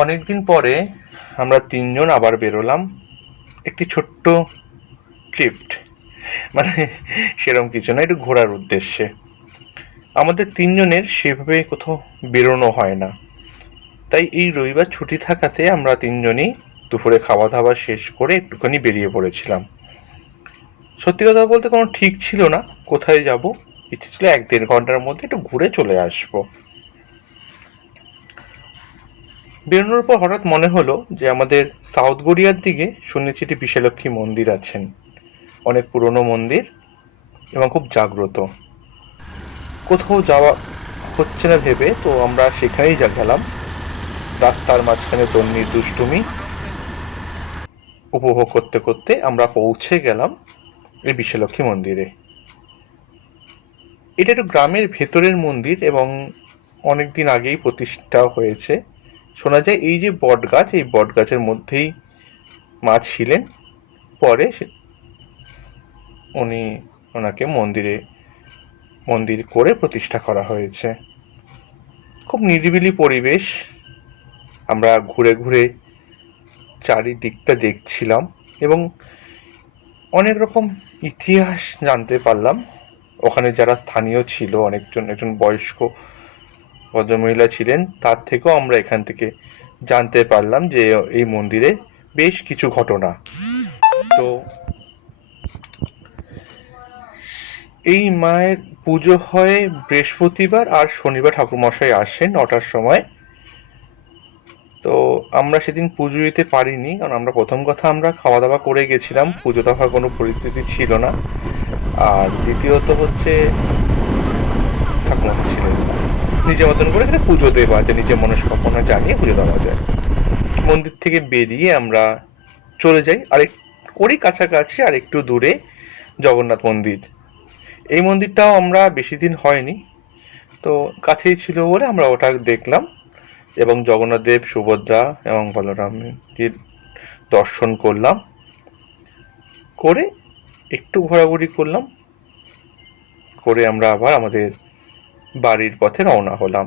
অনেকদিন পরে আমরা তিনজন আবার বেরোলাম একটি ছোট্ট ট্রিপ, মানে সেরকম কিছু না, একটু ঘোরার উদ্দেশ্যে। আমাদের তিনজনের সেভাবে কোথাও বেরোনো হয় না, তাই এই রবিবার ছুটি থাকাতে আমরা তিনজনই দুপুরে খাওয়া দাওয়া শেষ করে একটুখানি বেরিয়ে পড়েছিলাম। সত্যি কথা বলতে কোনো ঠিক ছিল না কোথায় যাব, ইচ্ছে ছিল 1-1.5 ঘন্টার মধ্যে একটু ঘুরে চলে আসবো। বেরোনোর পর হঠাৎ মনে হলো যে আমাদের সাউথ গড়িয়ার দিকে শুনেছি একটি বিশালক্ষী মন্দির আছেন, অনেক পুরনো মন্দির এবং খুব জাগ্রত। কোথাও যাওয়া হচ্ছে না ভেবে তো আমরা সেখানেই গেলাম। রাস্তার মাঝখানে তন্নির দুষ্টুমি উপভোগ করতে করতে আমরা পৌঁছে গেলাম এই বিশালক্ষী মন্দিরে। এটা একটু গ্রামের ভেতরের মন্দির এবং অনেক দিন আগেই প্রতিষ্ঠা হয়েছে। শোনা যায় এই যে বট গাছ, এই বট গাছের মধ্যেই মা ছিলেন। পরে উনি ওনাকে মন্দির করে প্রতিষ্ঠা করা হয়েছে। খুব নিরিবিলি পরিবেশ। আমরা ঘুরে ঘুরে চারিদিকটা দেখছিলাম এবং অনেক রকম ইতিহাস জানতে পারলাম। ওখানে যারা স্থানীয় ছিল, একজন বয়স্ক ভদ্রমহিলা ছিলেন, তার থেকেও আমরা এখান থেকে জানতে পারলাম যে এই মন্দিরে বেশ কিছু ঘটনা। তো এই মায়ের পুজো হয় বৃহস্পতিবার আর শনিবার, ঠাকুরমশাই আসেন 9টার সময়। তো আমরা সেদিন পুজো দিতে পারিনি, কারণ আমরা প্রথম কথা আমরা খাওয়া দাওয়া করে গেছিলাম, পুজো দেওয়ার কোনো পরিস্থিতি ছিল না। আর দ্বিতীয়ত হচ্ছে ঠাকুরমশাই ছিলেন না। নিজের মতন করে এখানে পুজো দেওয়া যায়, নিজের মনস্কামনা জানিয়ে পুজো দেওয়া যায়। মন্দির থেকে বেরিয়ে আমরা চলে যাই ওরই কাছাকাছি আর একটু দূরে জগন্নাথ মন্দির। এই মন্দিরটাও আমরা বেশি দিন হয়নি, তো কাছেই ছিল বলে আমরা ওটা দেখলাম এবং জগন্নাথ দেব, সুভদ্রা এবং বলরামজির দর্শন করলাম। করে একটু ঘোরাঘুরি করলাম, করে আমরা আবার আমাদের বাড়ির পথে রওনা হলাম।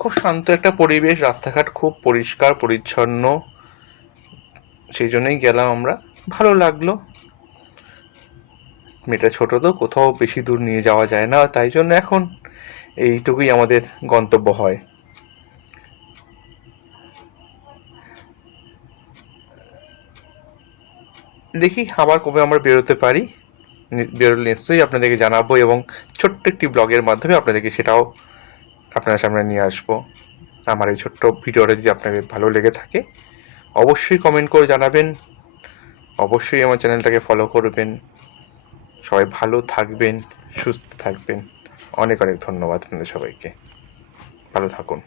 খুব শান্ত একটা পরিবেশ, রাস্তাঘাট খুব পরিষ্কার পরিচ্ছন্ন, সেই জন্যই গেলাম আমরা। ভালো লাগলো। মেয়েটা ছোট তো, কোথাও বেশি দূর নিয়ে যাওয়া যায় না, তাই জন্য এখন এইটুকুই আমাদের গন্তব্য হয়। দেখি আবার কবে আমরা বেরোতে পারি। বেরোলে নিশ্চয়ই আপনাদেরকে জানাবো এবং ছোট্ট একটি ব্লগের মাধ্যমে আপনাদেরকে সেটাও আপনার সামনে নিয়ে আসবো। আমার এই ছোট্ট ভিডিওটা যদি আপনাদের ভালো লেগে থাকে অবশ্যই কমেন্ট করে জানাবেন, অবশ্যই আমার চ্যানেলটাকে ফলো করবেন। সবাই ভালো থাকবেন, সুস্থ থাকবেন। অনেক অনেক ধন্যবাদ আপনাদের সবাইকে। ভালো থাকুন।